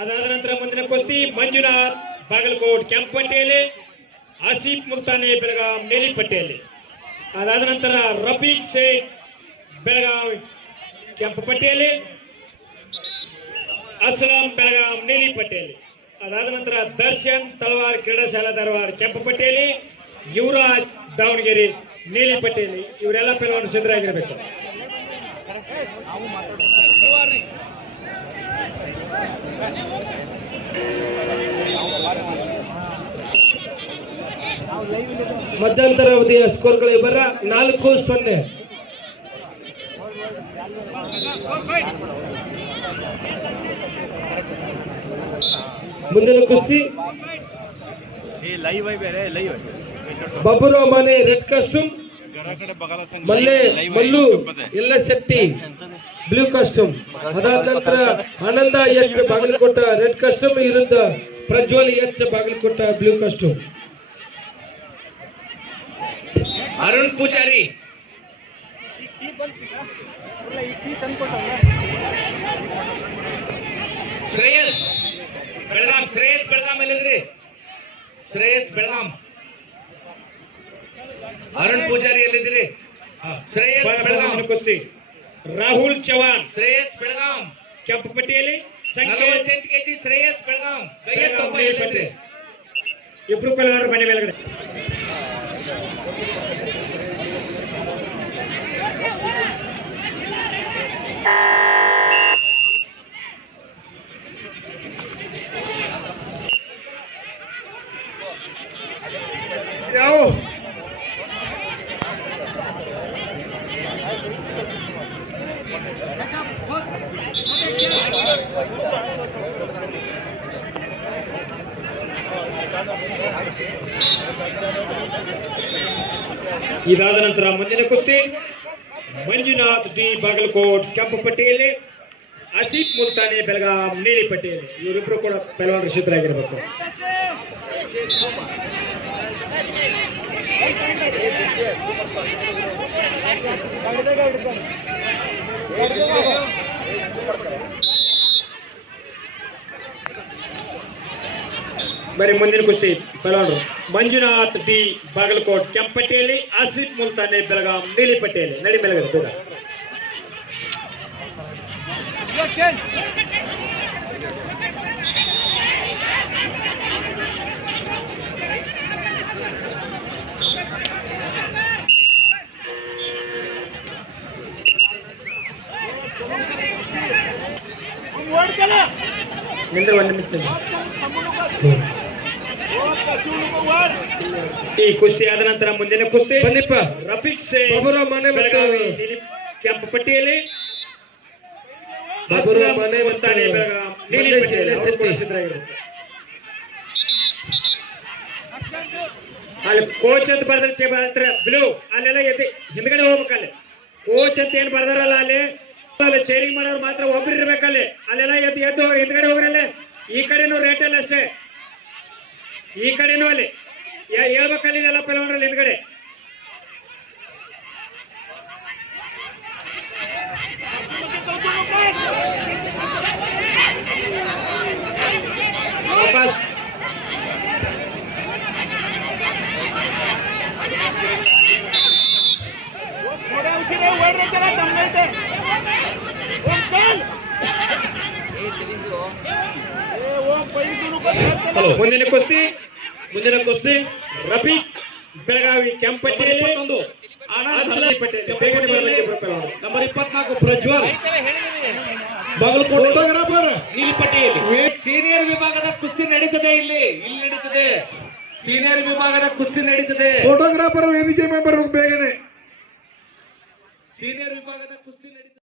ಅದಾದ ನಂತರ ಮುಂದಿನ ಕುಸ್ತಿ ಮಂಜುನಾಥ್ ಬಾಗಲಕೋಟ್ ಕೆಂಪು ಪಟ್ಟಿಯಲ್ಲಿ, ಆಸಿಫ್ ಮುಲ್ತಾನೆ ಬೆಳಗಾಂ ನೀಲಿ ಪಟ್ಟಿಯಲ್ಲಿ. ಅದಾದ ನಂತರ ರಫೀಕ್ ಶೇಖ್ ಬೆಳಗಾವಿ ಕೆಂಪು ಪಟ್ಟಿಯಲ್ಲಿ, ಅಸ್ಲಾಂ ಬೆಳಗಾಂ ನೀಲಿ ಪಟ್ಟಿಯಲ್ಲಿ. ಅದಾದ ನಂತರ ದರ್ಶನ್ ತಳವಾರ್ ಕ್ರೀಡಾ ಶಾಲಾ ಧಾರವಾಡ ಕೆಂಪು ಪಟ್ಟಿಯಲ್ಲಿ, ಯುವರಾಜ್ ದಾವಣಗೆರೆ ನೀಲಿ ಪಟ್ಟಿಯಲ್ಲಿ. ಇವರೆಲ್ಲ ಪೈಲ್ವಾನರು ಸಿದ್ಧರಾಗಿರಬೇಕು. ಮಧ್ಯಂತರ ಅವಧಿಯ ಸ್ಕೋರ್ಗಳು ಇವರ 4-0. ಮುಂದಿನ ಕುಸ್ತಿ Baburao Mane red costume, Mallu Yallashetti blue costume. ಅದಾದ ನಂತರ Anand H Bagalkot red costume ವಿರುದ್ಧ Prajwal H Bagalkot blue costume. Arun Pujari Shreyas Belgaum ಎಲ್ಲಿದ್ರಿ? ಶ್ರೇಯಸ್ ಬೆಳಗಾಂ. ಅರುಣ್ ಪೂಜಾರಿ ಎಲ್ಲಿದ್ರಿ? ಶ್ರೇಯಸ್ ಬೆಳಗಾಂ. ಕುಸ್ತಿ ರಾಹುಲ್ ಚವಾನ್ ಶ್ರೇಯಸ್ ಬೆಳಗಾಂ ಕೆಂಪು ಪಟ್ಟಿಯಲ್ಲಿ, 48 kg ಶ್ರೇಯಸ್ ಬೆಳಗಾಂ. ಇಬ್ರು ಪೈಲ್ವಾನರು ಮನೆ ಮೇಲ್ಗಡೆ. ಇದಾದ ನಂತರ ಮುಂದಿನ ಕುಸ್ತಿ ಮಂಜುನಾಥ್ ಡಿ ಬಾಗಲಕೋಟ್ ಕೆಂಪು ಪಟ್ಟಿಯಲ್ಲಿ, ಆಸಿಫ್ ಮುಲ್ತಾನೆ ಬೆಳಗಾಂ ನೀಲಿ ಪಟ್ಟಿಯಲ್ಲಿ. ಇವರಿಬ್ರು ಕೂಡ ಪೈಲ್ವಾನರು ಸಿದ್ಧರಾಗಿರಬೇಕು. ಬರೀ ಮುಂದಿನ ಕುಸ್ತಿ ಪೈಲ್ವಾನರು ಮಂಜುನಾಥ್ ಡಿ ಬಾಗಲಕೋಟ್ ಕೆಂಪು ಪಟ್ಟಿಯಲ್ಲಿ, ಆಸಿಫ್ ಮುಲ್ತಾನೆ ಬೆಳಗಾಂ ನೀಲಿ ಪಟ್ಟಿಯಲ್ಲಿ. ನಡಿ ಮೇಲ್ಗಡೆ ಬೇಗ. ನಿಂದ್ರೆ 1 ನಿಮಿಷ. ಈ ಕುಸ್ತಿ ಆದ ನಂತರ ಮುಂದಿನ ಕುಸ್ತಿ ಬನ್ನಿಪ್ಪ ರಫೀಕ್ ಶೇಖ್ ಬೆಳಗಾವಿ ನೀಲಿ ಕೆಂಪು ಪಟ್ಟಿಯಲ್ಲಿ, ಅಸ್ಲಾಂ ಮುಲ್ತಾನೆ ಬೆಳಗಾಂ ನೀಲಿ ಪಟ್ಟಿಯಲ್ಲಿ ಸಿದ್ಧರಾಗಿರುತ್ತೆ. ಅಲ್ಲಿ ಕೋಚ್ ಅಂತ ಬರ್ದ್ರೆ ಬ್ಲೂ ಅಲ್ಲೆಲ್ಲ ಎದ್ದು ಹಿಂದ್ಗಡೆ ಹೋಗ್ಬೇಕಲ್ಲಿ. ಕೋಚ್ ಅಂತ ಏನ್ ಬರ್ದಾರಲ್ಲ ಅಲ್ಲಿ ಚೇರಿಂಗ್ ಮಾಡೋರು ಮಾತ್ರ ಒಬ್ರು ಇರ್ಬೇಕಲ್ಲಿ. ಅಲ್ಲೆಲ್ಲ ಎದ್ದು ಹೋಗಿ ಹಿಂದ್ಗಡೆ ಹೋಗ್ರಲ್ಲೇ. ಈ ಕಡೆನೂ ರೇಟಲ್ಲಿ ಅಷ್ಟೇ, ಈ ಕಡೆನೂ ಅಲ್ಲಿ ಹೇಳ್ಬೇಕಲ್ಲಿ ಎಲ್ಲ ಪೈಲ್ವಾನರಲ್ಲಿ ಹಿಂದ್ಗಡೆ. ವಾಪಸ್ ಮುಂದಿನ ಕುಸ್ತಿ ರಫೀಕ್ ಬೆಳಗಾವಿ ಕೆಂಪು ಪಟ್ಟಿಯಲ್ಲಿ, ನಂಬರ್ 24 ಪ್ರಜ್ವಲ್ ಬಾಗಲಕೋಟೆ ನೀಲಿ ಪಟ್ಟಿಯಲ್ಲಿ. ಸೀನಿಯರ್ ವಿಭಾಗದ ಕುಸ್ತಿ ನಡೀತದೆ ಇಲ್ಲಿ ನಡೀತದೆ. ಸೀನಿಯರ್ ವಿಭಾಗದ ಕುಸ್ತಿ ನಡೀತದೆ. ಫೋಟೋಗ್ರಾಫರ್ ವೇದಿಕೆ ಮೆಂಬರ್ ಬೇಗನೆ. ಸೀನಿಯರ್ ವಿಭಾಗದ ಕುಸ್ತಿ ನಡೀತದೆ.